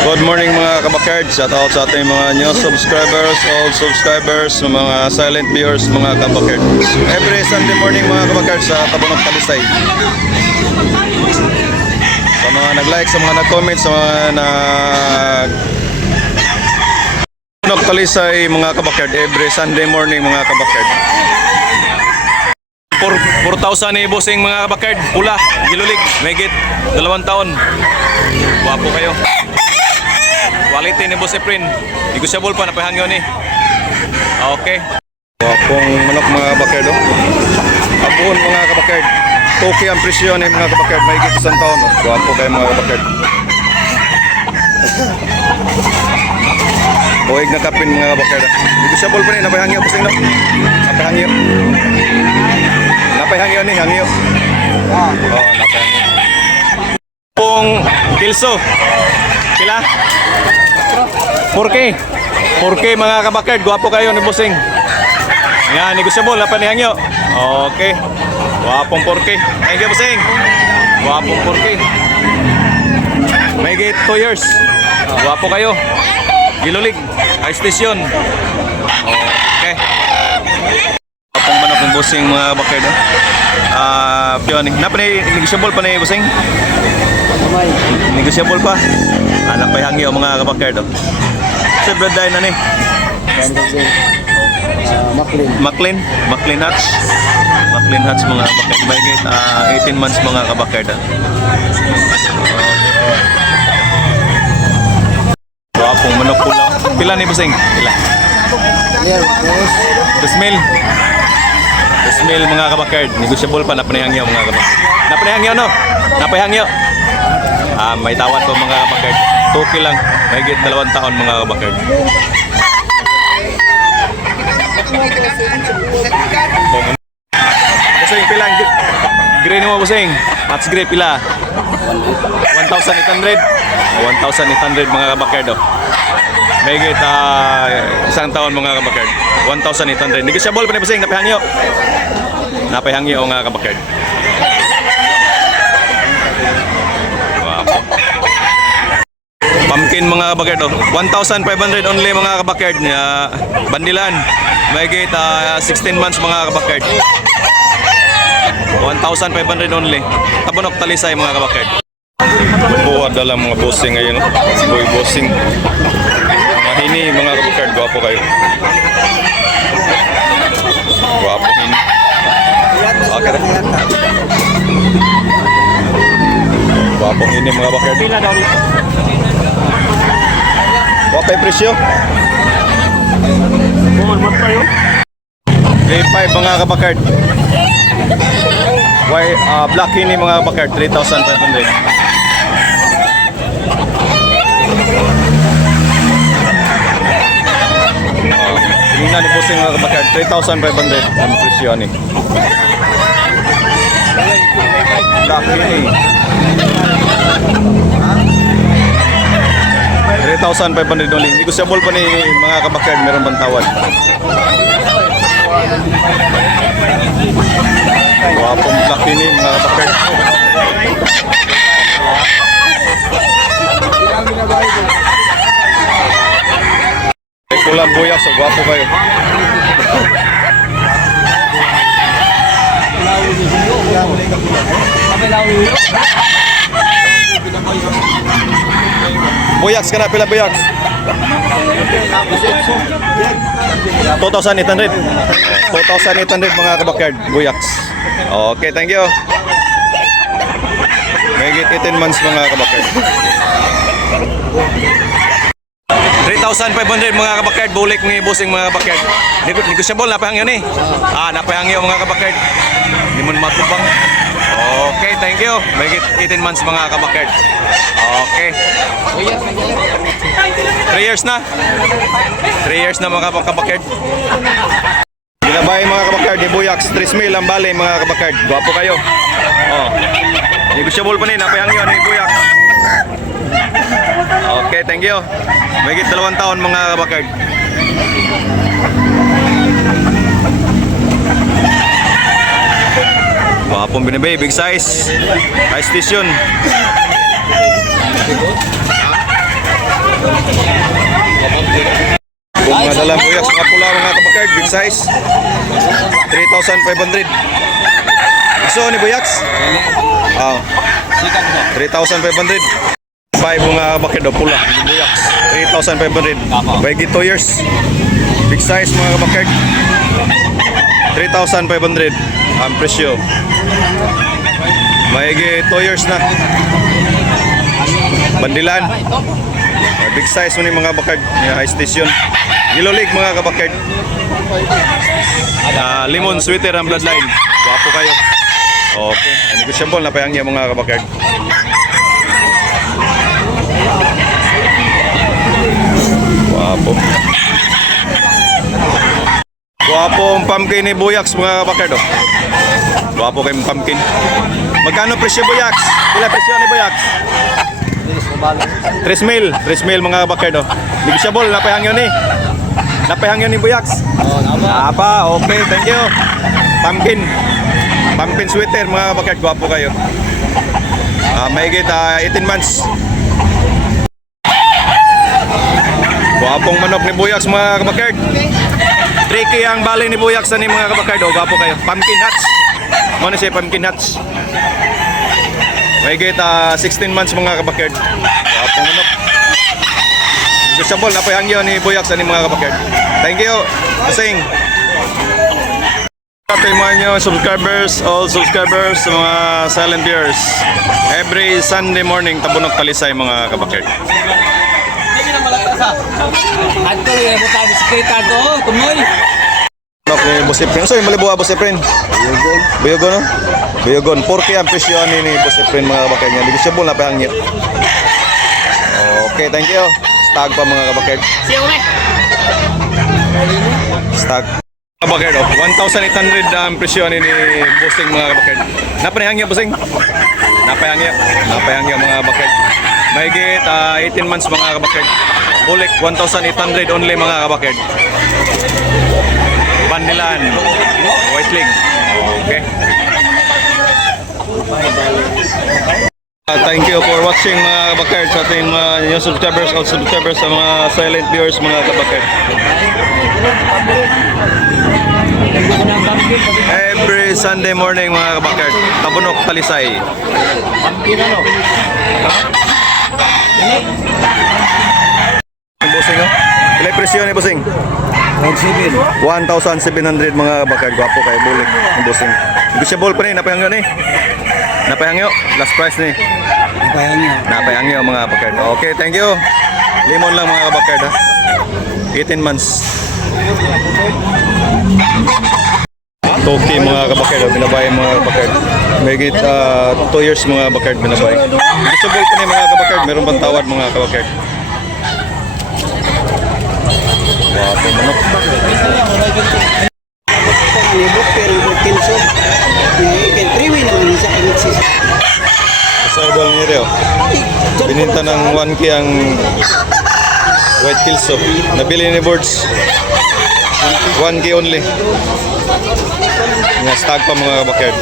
Good morning mga kabakard. Shout out sa ating mga new subscribers, old subscribers, mga silent viewers mga kabakard. Every Sunday morning mga kabakard sa Tabunok Talisay. Sa mga nag-like, sa mga nag-comment, sa mga Tabunok Talisay mga kabakard. Every Sunday morning mga kabakard. 4,000 ni bossing mga kabakard. Pula, gilulig, megit 2 taon. Wapo kayo. Quality ni Boss Efren. Negotiable pa, napahangyo ni. Okay. Wapong manok mga kabakard. Abon mga kabakard. Toki ang presyo ni mga kabakard. May higit 1 taon. Wapo kayo mga kabakard. Huwag na kapin mga kabakard. Negotiable pa rin. Napahangyo. Bossing no? Napahangyo. Napahangyo ni. Hangyo. Oh, napahangyo. Pong Kilso. Kila? 4K. 4K mga kabakard. Guwapo kayo ni Bossing. Yan, negosyable. Apa ni hangyo? Okay. Guwapong 4K. Thank you, Bossing. Guwapong 4K. May gate 2 years. Guwapo kayo. Gilulig. High station. Okay. Guwapong manok ng Bossing mga kabakard. Napa ni negosyable pa ni Bossing? Negosyable pa. Anak pa hangyo mga kabakard. Sa bread na ni. Maclean Hutch. Maclean Hutch mga kabakard. May 18 months mga kabakard. Wapong manok pula. Pila ni Bossing? Pila? 2,000. 2,000 mga kabakard. Negosyable pa. Napanihangyo mga kabakard. Napanihangyo no? Napanihangyo. May tawad po mga kabakard. 2K lang. May higit 2 taon mga kabakard. Bossing pila? Grade mo Bossing? Match grade pila? 1,800. 1,800 mga kabakard. May higit 1 taon mga kabakard. 1,800. Negosyable pa ni Bossing. Napahangyo. Napahangyo mga kabakard. Pumpkin mga kabakard. 1,500 only mga kabakard. Bandilan. May gate 16 months mga kabakard. 1,500 only. Tabunok Talisay mga kabakard. Buwad dalam mga bossing ngayon. Boy bossing. Mga hini mga kabakard. Gwapo kayo. Gwapo hini. Bakit? Gwapo hini mga kabakard. Wapay presyo? 3,500 mga kabakard. Black ini mga kabakard 3,500. Tingnan ni Bossing mga kabakard 3,500 ang presyo ni. Black ini 3,500 only. Negosyable pa ni mga kabakard, meron bang tawad? Wapong black ini mga kabakard. Kulang buyak, so gwapo kayo. Buyaks ka na, pila buyaks? 2,800. 2,800 mga kabakard, buyaks. Okay, thank you. May 18 months mga kabakard. 3,500 mga kabakard, bulik ni Bossing mga kabakard. Negosyable, napahangyo ni. Napahangyo mga kabakard. Hindi mo matubang. Okay, thank you. May 18 months mga kabakard. Okay. 3 years na. 3 years na mga kabakard. Ginabay mga kabakard, ni Buyaks, 3,000 ang bali mga kabakard. Gwapo kayo. Negosyable pa ni, napahangyo ni Buyaks. Okay, thank you. May 2 taon mga kabakard. Wapong binibay, big size. High station. Mga dalang buyaks, mga pula mga kabakard, big size. 3,500. Gusto ni buyaks? Oh. 3,500. 5 mga kabakard o pula, buyaks. 3,500. Bagay 2 years. Big size mga kabakard. 3,500 ang presyo. Mahigi 2 years na. Bandilan. Big size mo ni mga bakard. High station. Gilolig mga kabakard. Lemon sweater ang bloodline. Wapo kayo. Okay. Negotiable na payang niya mga kabakard. Wapo. Wapo ang pumpkin ni Buyaks mga kabakard. Wapo kayong pumpkin. Magkano presyo Buyaks? Pila presyo ni Buyaks? 3,000 mga bakard. Negotiable, napahangyon ni. Napahangyon ni Buyaks. Apa, okay, thank you. Pumpkin. Pumpkin sweater mga bakard, gwapo kayo. Mahigit 18 months. Gwapong manok ni Buyaks mga kabakard. Tricky ang bali ni Buyaks ni mga kabakard. Gwapo kayo. Pumpkin hats. Ano siya pumpkin hats? Mahigit 16 months mga kabakard. Gwapong manok. Negotiable, napahangyon ni Buyaks ni mga kabakard. Thank you. Kasing. Kay mga nyo, subscribers, all subscribers, mga silent viewers. Every Sunday morning, Tabunok Talisay mga kabakard. Ato yung buta bisikleta to, tumoy. Manok ni Boss Efren. So yung malibuha Boss Efren? Buyogon no? Buyogon. 4K ang presyo ni Boss Efren mga kabakard niya. Negotiable na pahangyo. Okay, thank you. Stag pa mga kabakard. Stag. Kabakard, 1,800 ang presyo ni Bossing mga kabakard. Napahangyo Bossing? Napahangyo mga kabakard. Mahigit 18 months mga kabakard. Bulik 1,800 only mga kabakard. Bandilan, white leg. Okay. Thank you for watching mga kabakard sa ating mga new subscribers, old subscribers, sa mga silent viewers mga kabakard. Every Sunday morning mga kabakard, Tabunok Talisay. Bossing no? Ilay presyo ni Bossing? 1,700 mga kabakard. Gwapo kayo bulik ang Bossing. Negotiable pa rin, napahangyo ni. Napahangyo, last price ni. Napahangyo mga kabakard. Okay, thank you. Limon lang mga kabakard ha. 18 months. Toki mga kabakard, binabay mga kabakard. Megit 2 years mga kabakard binabay. Negotiable pa rin mga kabakard, meron pang tawad mga kabakard. Wapo manok. Sa idol ni Reo. Bininta ng 1K ang white kilso. Nabili ni Birds. 1K only. Nga stag pa mga kabakard.